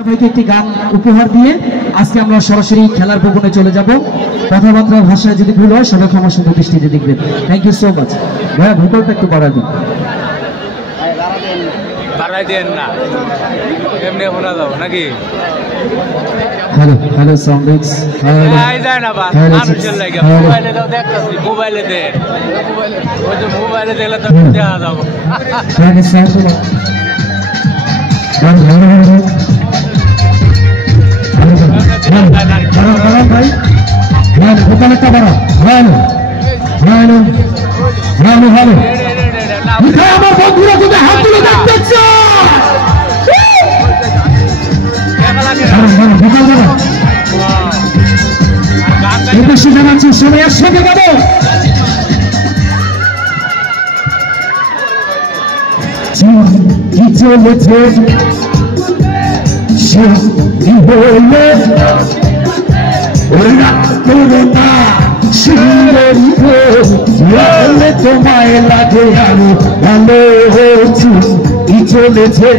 সবাইকে একটি গান উপহার দিয়ে আজকে আমরা সরাসরি খেলার ভবনে চলে যাব। কথাবার্তা ভাষায় যদি ভুল হয় সবাই ক্ষমা সুন্দর দৃষ্টিতে দেখবেন। Thank you so much. ভাইয়া ভোকালটা একটু বাড়াই দিন। হ্যালো হ্যালো সাউন্ডেক্স ভাই ভোকালটা বাড়া। হ্যালো হ্যালো হ্যালো হ্যালো আমার বন্ধুরা যদি হাত তুলে দেখতে জানাচ্ছি সবাই একসঙ্গে গাবো। তোমায় লাগে আরো ভালো চলেছে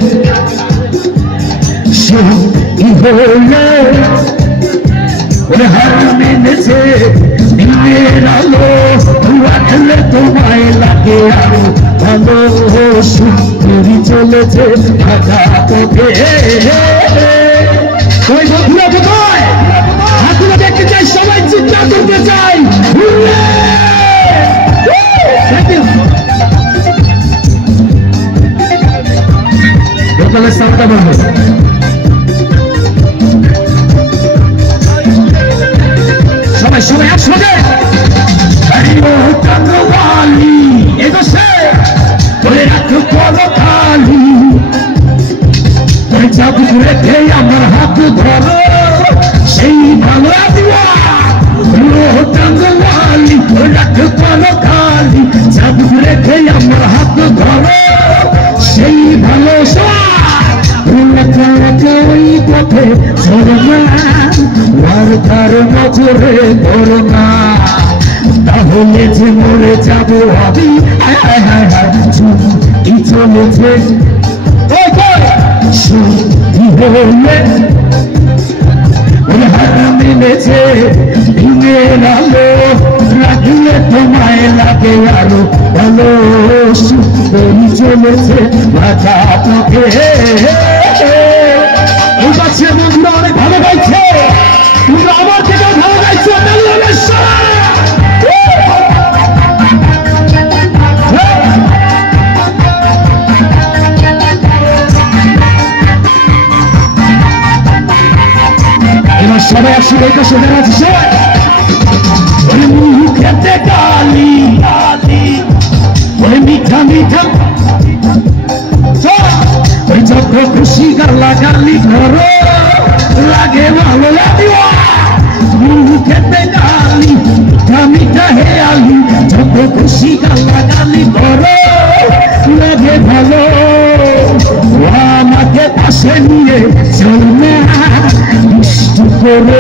হার মেনেছে দিনের আলো রাখলে তোমায় লাগে আরো ভালো সুন্দরী চলেছে ঢাকা তোকে। ওই বন্ধুরা কোথায় হাতুরা দেখতে চাই, সবাই চিন্তা করতে চাই। ভোকালের সাউন্ডটা বলবে সবাই সবাই একসঙ্গে রেখে আমার হাত ধরো সেই ভালো খালি চাবুক রেখে আমার হাত ধরো সেই ভালো ওই পথে চলো না তার নজরে করো না, তাহলে যে মরে যাবো আমি। কি চলেছে হার মেনেছে দিনের আলো রাখলে তোমায় লাগে আরো ভালো সুন্দরী চলেছে ভাষা তোকে। বন্ধুরা অনেক ভালো গাইছে, তোমরা আমার থেকে ভালো গাইছো। এবার সবাই একসাথে এটা শোনা যাচ্ছে মুখেতে গালি মিঠা মিঠা যত খুশি গালা গালি করো লাগে ভালো লাগিও। মুখেতে গালি মিঠা মিঠা হে আলি যত খুশি গালা গালি করো লাগে ভালো। আমাকে পাশে নিয়ে চলবে করে